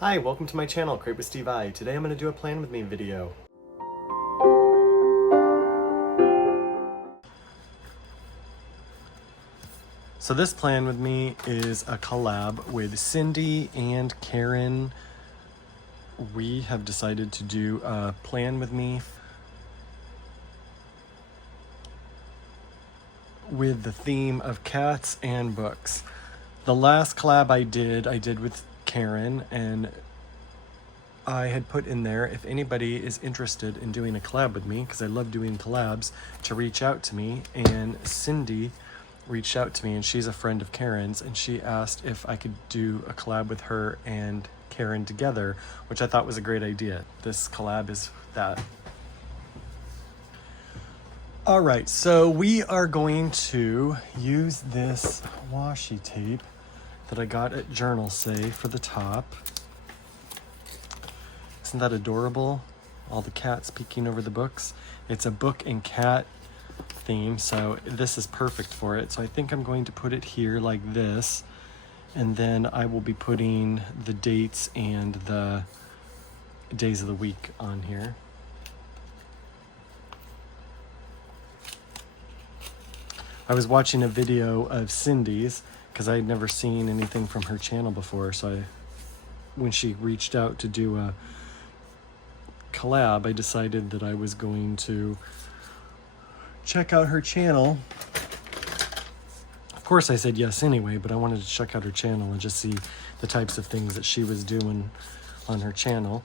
Hi, welcome to my channel, Create with Steve I. Today I'm going to do a plan with me video. So this plan with me is a collab with Cindy and Karen. We have decided to do a plan with me with the theme of cats and books. The last collab I did with Karen, and I had put in there, if anybody is interested in doing a collab with me, because I love doing collabs, to reach out to me. And Cindy reached out to me, and she's a friend of Karen's, and she asked if I could do a collab with her and Karen together, which I thought was a great idea. This collab is that. All right, so we are going to use this washi tape that I got at Journal Say for the top. Isn't that adorable? All the cats peeking over the books. It's a book and cat theme, so this is perfect for it. So I think I'm going to put it here like this, and then I will be putting the dates and the days of the week on here. I was watching a video of Cindy's because I had never seen anything from her channel before, so when she reached out to do a collab, I decided that I was going to check out her channel. Of course I said yes anyway, but I wanted to check out her channel and just see the types of things that she was doing on her channel.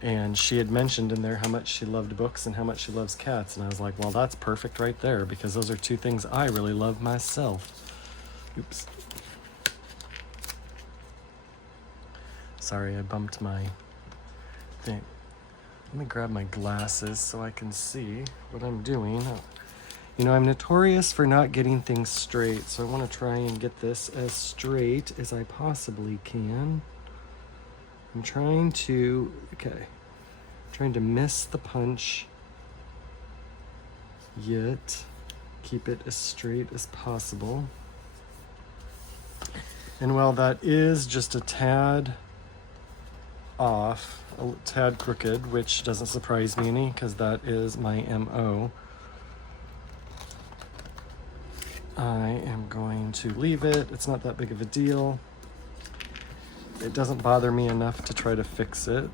And she had mentioned in there how much she loved books and how much she loves cats, and I was like, well, that's perfect right there, because those are two things I really love myself. Oops. Sorry, I bumped my thing. Let me grab my glasses so I can see what I'm doing. You know, I'm notorious for not getting things straight, so I want to try and get this as straight as I possibly can. I'm trying to miss the punch, yet keep it as straight as possible. And while that is just a tad off, a tad crooked, which doesn't surprise me any because that is my MO, I am going to leave it. It's not that big of a deal. It doesn't bother me enough to try to fix it.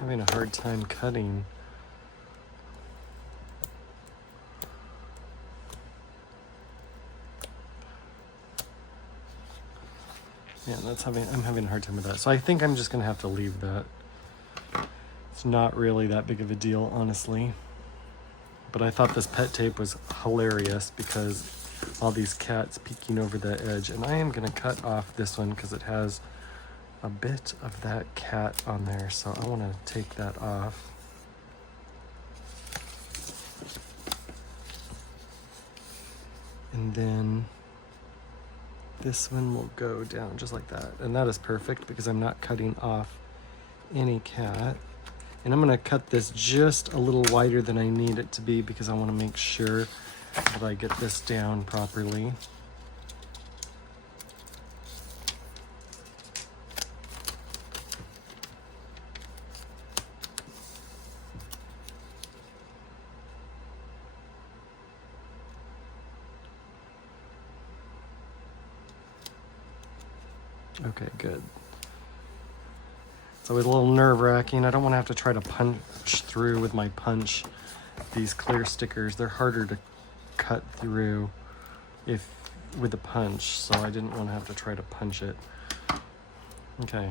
Having a hard time cutting. Yeah, I'm having a hard time with that. So I think I'm just gonna have to leave that. It's not really that big of a deal, honestly. But I thought this pet tape was hilarious because all these cats peeking over the edge. And I am gonna cut off this one because it has a bit of that cat on there, so I want to take that off. And then this one will go down just like that, and that is perfect because I'm not cutting off any cat. And I'm going to cut this just a little wider than I need it to be because I want to make sure that I get this down properly. Okay, good. It's always a little nerve-wracking. I don't want to have to try to punch through with my punch. These clear stickers, they're harder to cut through with a punch, so I didn't want to have to try to punch it. Okay.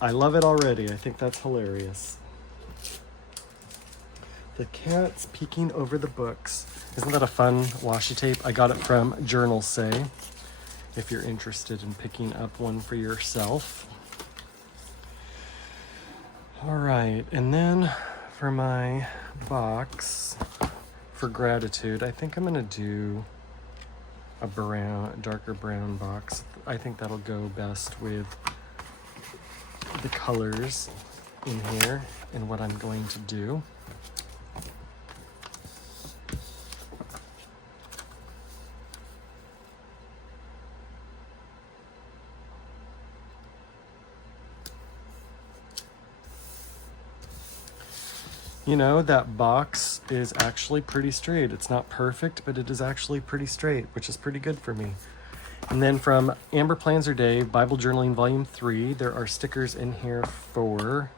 I love it already. I think that's hilarious. The cat's peeking over the books. Isn't that a fun washi tape? I got it from Journal Say, if you're interested in picking up one for yourself. All right, and then for my box for gratitude, I think I'm gonna do a brown, darker brown box. I think that'll go best with the colors in here and what I'm going to do. You know, that box is actually pretty straight. It's not perfect, but it is actually pretty straight, which is pretty good for me. And then from Amber Plans Her Day, Bible Journaling Volume 3, there are stickers in here for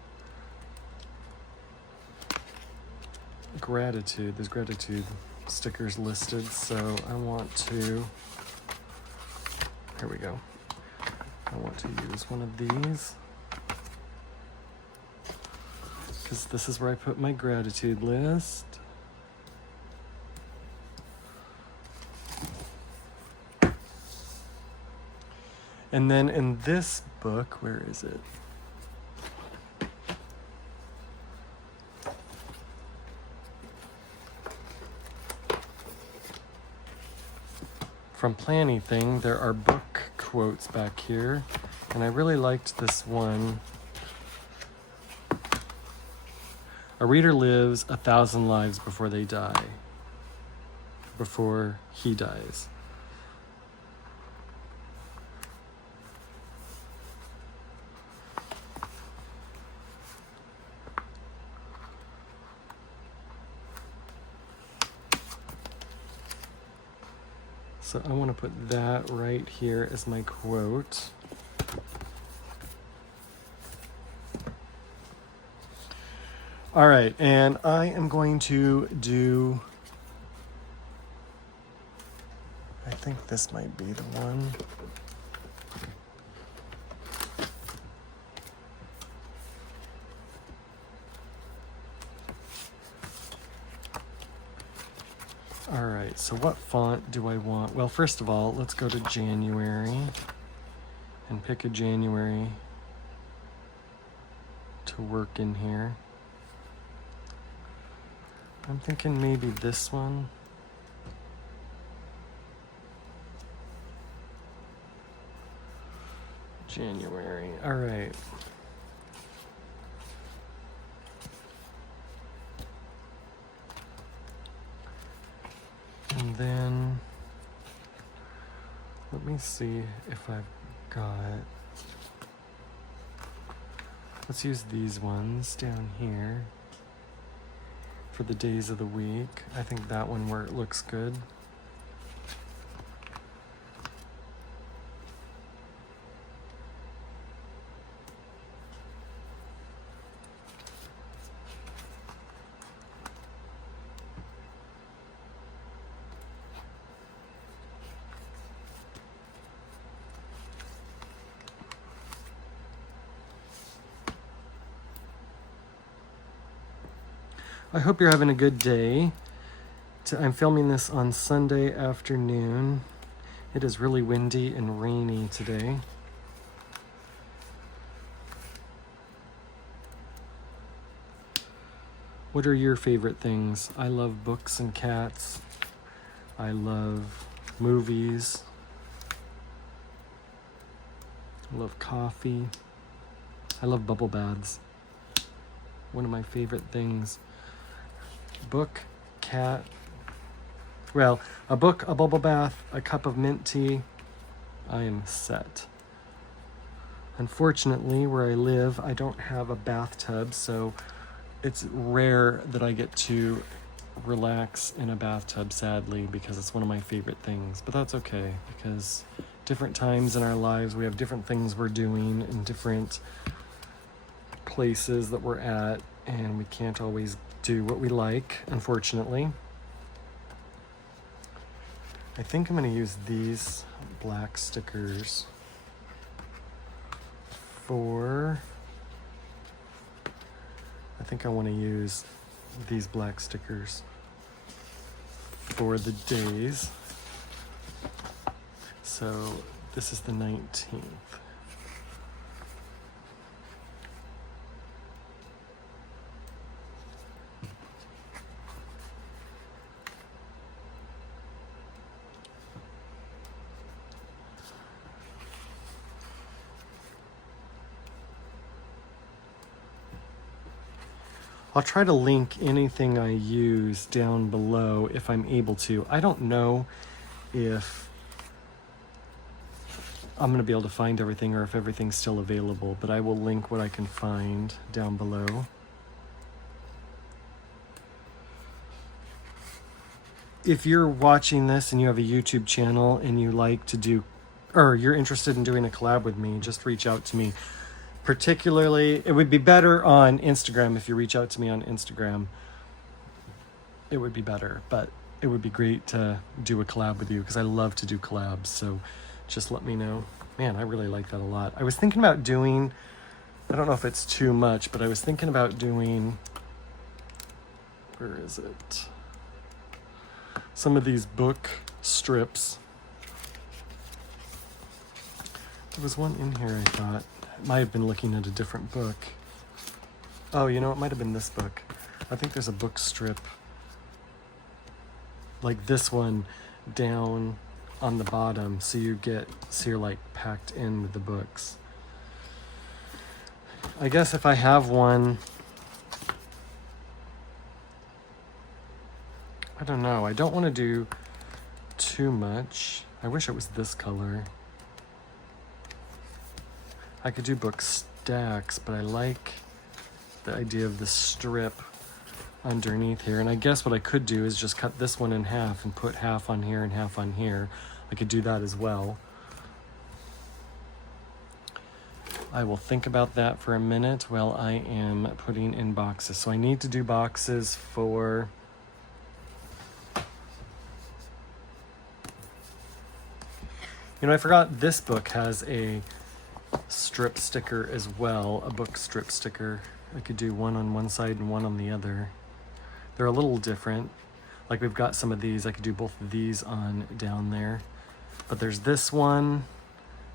gratitude. There's gratitude stickers listed, so I want to, here we go. I want to use one of these, because this is where I put my gratitude list. And then in this book, where is it? From Planything, there are book quotes back here, and I really liked this one. A reader lives 1,000 lives before they die, before he dies. So I want to put that right here as my quote. All right, and I am going to do, I think this might be the one. All right, so what font do I want? Well, first of all, let's go to January and pick a January to work in here. I'm thinking maybe this one. January, all right. And then, let me see if I've got, let's use these ones down here for the days of the week. I think that one where it looks good. I hope you're having a good day. I'm filming this on Sunday afternoon. It is really windy and rainy today. What are your favorite things? I love books and cats. I love movies. I love coffee. I love bubble baths. One of my favorite things. Book, cat, well, a book, a bubble bath, a cup of mint tea, I am set. Unfortunately, where I live, I don't have a bathtub, so it's rare that I get to relax in a bathtub, sadly, because it's one of my favorite things. But that's okay, because different times in our lives, we have different things we're doing in different places that we're at, and we can't always do what we like, unfortunately. I think I'm going to use these black stickers for, I think I want to use these black stickers for the days. So this is the 19th. I'll try to link anything I use down below if I'm able to. I don't know if I'm going to be able to find everything or if everything's still available, but I will link what I can find down below. If you're watching this and you have a YouTube channel and you like to do, or you're interested in doing a collab with me, just reach out to me. Particularly, it would be better on Instagram. If you reach out to me on Instagram, it would be better, but it would be great to do a collab with you because I love to do collabs. So just let me know. Man, I really like that a lot. I was thinking about doing, I don't know if it's too much, but I was thinking about doing, where is it? Some of these book strips. There was one in here, I thought. I might have been looking at a different book. Oh, you know, it might have been this book. I think there's a book strip like this one down on the bottom, so you're like packed in with the books. I guess if I have one, I don't know. I don't want to do too much. I wish it was this color. I could do book stacks, but I like the idea of the strip underneath here. And I guess what I could do is just cut this one in half and put half on here and half on here. I could do that as well. I will think about that for a minute while I am putting in boxes. So I need to do boxes for I forgot this book has a strip sticker as well, a book strip sticker. I could do one on one side and one on the other. They're a little different. Like we've got some of these, I could do both of these on down there. But there's this one,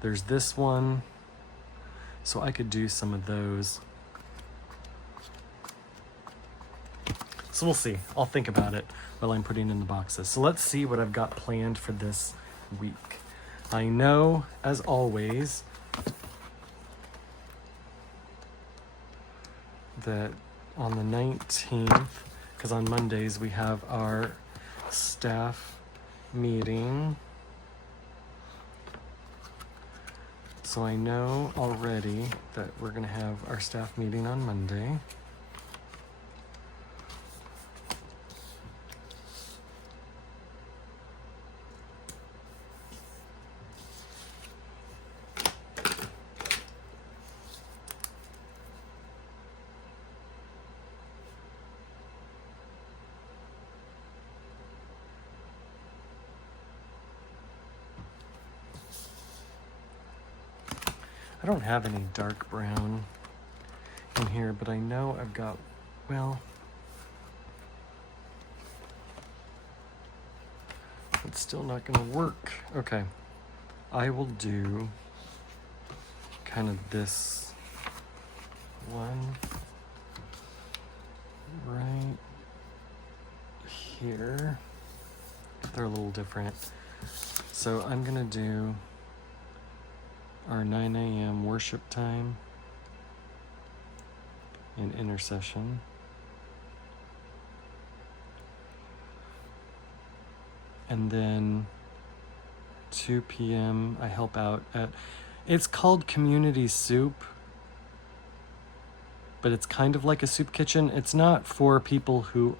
there's this one. So I could do some of those. So we'll see. I'll think about it while I'm putting in the boxes. So let's see what I've got planned for this week. I know, as always, that on the 19th, because on Mondays we have our staff meeting. So I know already that we're going to have our staff meeting on Monday. I don't have any dark brown in here, but I know I've got, well, it's still not going to work. Okay, I will do kind of this one right here. They're a little different. So I'm going to do our 9 a.m. worship time and intercession. And then 2 p.m. I help out at, it's called Community Soup, but it's kind of like a soup kitchen. It's not for people who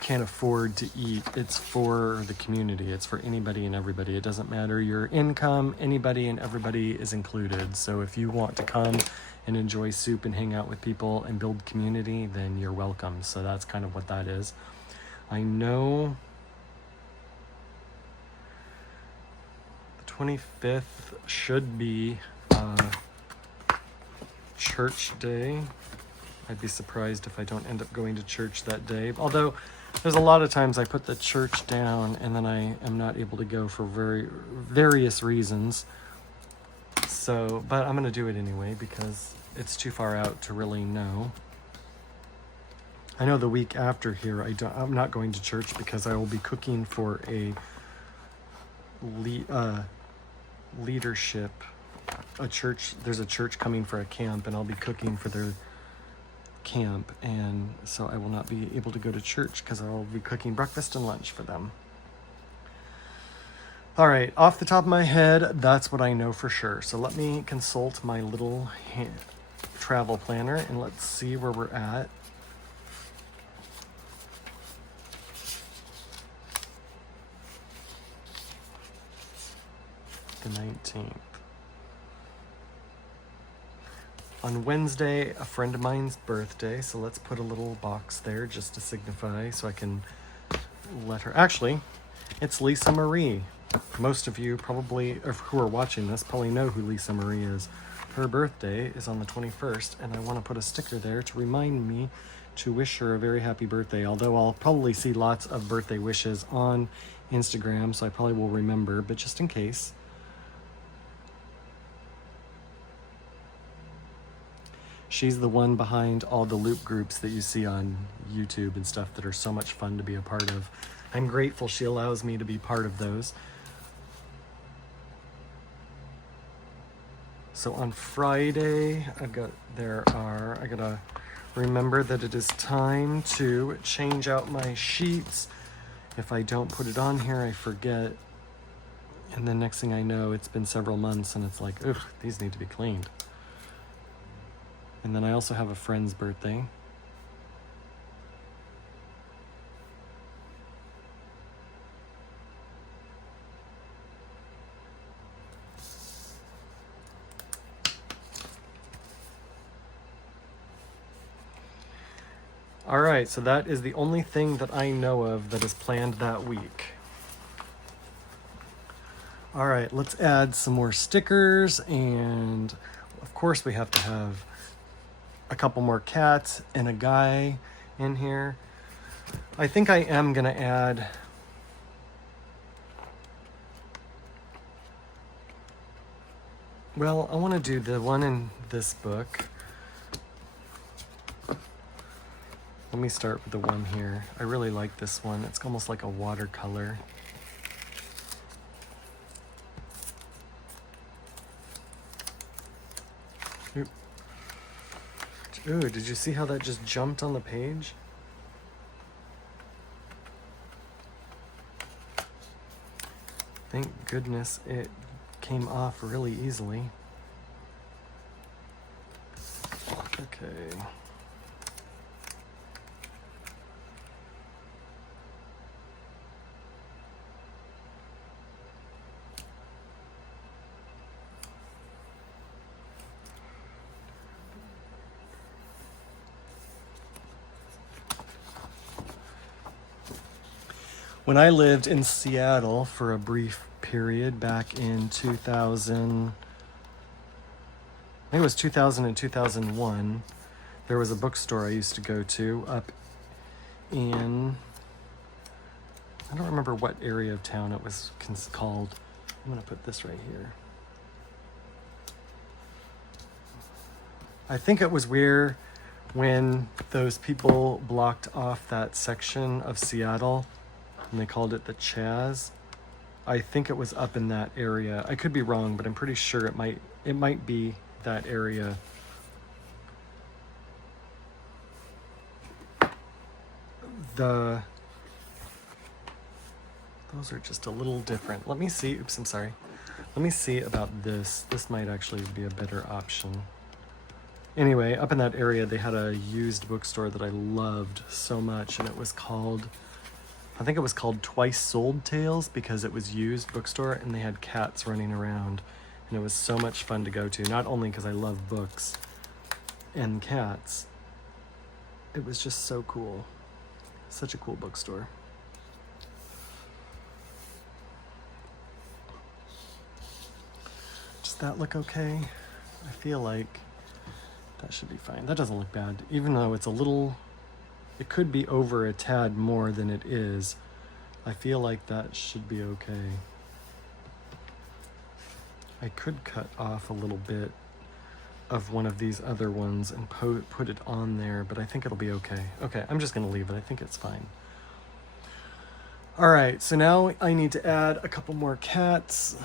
can't afford to eat. It's for the community. It's for anybody and everybody. It doesn't matter your income. Anybody and everybody is included. So if you want to come and enjoy soup and hang out with people and build community, then you're welcome. So that's kind of what that is. I know the 25th should be church day. I'd be surprised if I don't end up going to church that day. Although there's a lot of times I put the church down and then I am not able to go for various reasons. So, but I'm going to do it anyway because it's too far out to really know. I know the week after here, I'm not going to church because I will be cooking for a leadership, a church. There's a church coming for a camp and I'll be cooking for their camp, and so I will not be able to go to church because I'll be cooking breakfast and lunch for them. All right, off the top of my head, that's what I know for sure. So let me consult my little travel planner and let's see where we're at. The 19th. On Wednesday, a friend of mine's birthday, so let's put a little box there just to signify so I can let her. Actually, it's Lisa Marie. Most of you probably, or who are watching this, probably know who Lisa Marie is. Her birthday is on the 21st, and I want to put a sticker there to remind me to wish her a very happy birthday, although I'll probably see lots of birthday wishes on Instagram, so I probably will remember, but just in case. She's the one behind all the loop groups that you see on YouTube and stuff that are so much fun to be a part of. I'm grateful she allows me to be part of those. So on Friday, I gotta remember that it is time to change out my sheets. If I don't put it on here, I forget. And then next thing I know, it's been several months and it's like, ugh, these need to be cleaned. And then I also have a friend's birthday. All right, so that is the only thing that I know of that is planned that week. All right, let's add some more stickers, and of course we have to have a couple more cats and a guy in here. I think I am gonna add well, I want to do the one in this book. Let me start with the one here. I really like this one. It's almost like a watercolor. Ooh, did you see how that just jumped on the page? Thank goodness it came off really easily. Okay. When I lived in Seattle for a brief period back in 2000, I think it was 2000 and 2001, there was a bookstore I used to go to up in, I don't remember what area of town it was called. I'm gonna put this right here. I think it was where when those people blocked off that section of Seattle and they called it the Chaz. I think it was up in that area. I could be wrong, but I'm pretty sure it might be that area. Those are just a little different. Let me see. Oops, I'm sorry. Let me see about this. This might actually be a better option. Anyway, up in that area, they had a used bookstore that I loved so much, and it was called, I think it was called Twice Sold Tales because it was used bookstore and they had cats running around, and it was so much fun to go to, not only because I love books and cats. It was just so cool. Such a cool bookstore. Does that look okay? I feel like that should be fine. That doesn't look bad, even though it's a little, it could be over a tad more than it is. I feel like that should be okay. I could cut off a little bit of one of these other ones and put it on there, but I think it'll be okay. Okay, I'm just gonna leave it. I think it's fine. All right, so now I need to add a couple more cats,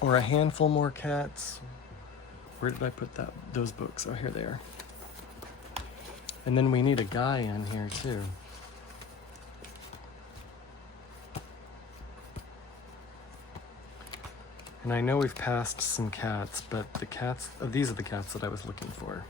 or a handful more cats. Where did I put those books? Oh, here they are. And then we need a guy in here too. And I know we've passed some cats, but the cats, these are the cats that I was looking for.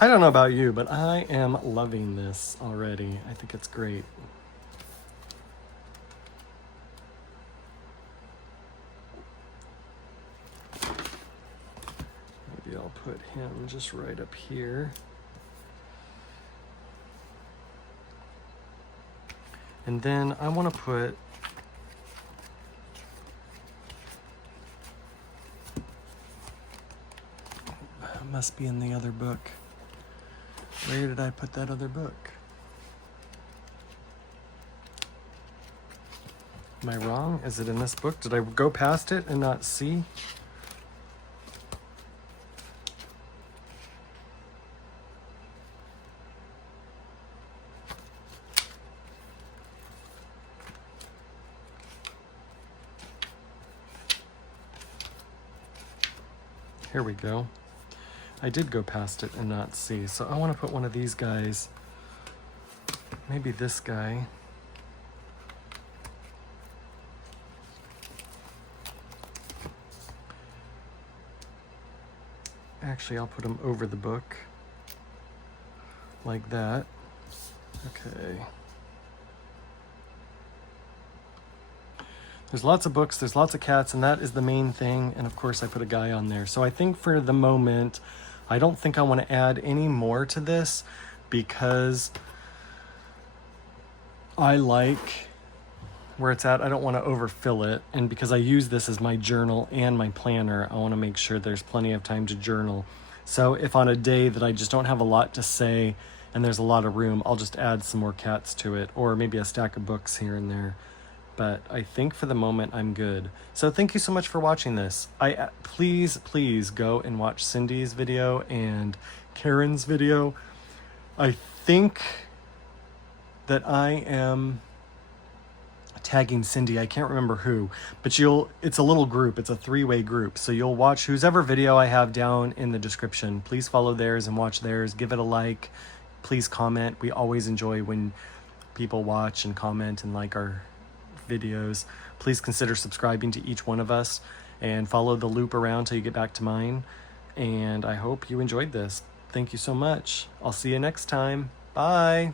I don't know about you, but I am loving this already. I think it's great. Maybe I'll put him just right up here. And then I want to put must be in the other book. Where did I put that other book? Am I wrong? Is it in this book? Did I go past it and not see? Here we go. I did go past it and not see. So I want to put one of these guys, maybe this guy. Actually, I'll put him over the book like that. Okay. There's lots of books, there's lots of cats, and that is the main thing. And of course I put a guy on there. So I think for the moment, I don't think I want to add any more to this because I like where it's at. I don't want to overfill it. And because I use this as my journal and my planner, I want to make sure there's plenty of time to journal. So if on a day that I just don't have a lot to say and there's a lot of room, I'll just add some more cats to it, or maybe a stack of books here and there. But I think for the moment I'm good. So thank you so much for watching this. Please go and watch Cindy's video and Karen's video. I think that I am tagging Cindy. I can't remember who, but it's a little group. It's a 3-way group. So you'll watch whoever video I have down in the description. Please follow theirs and watch theirs. Give it a like. Please comment. We always enjoy when people watch and comment and like our videos. Please consider subscribing to each one of us and follow the loop around till you get back to mine. And I hope you enjoyed this. Thank you so much. I'll see you next time. Bye.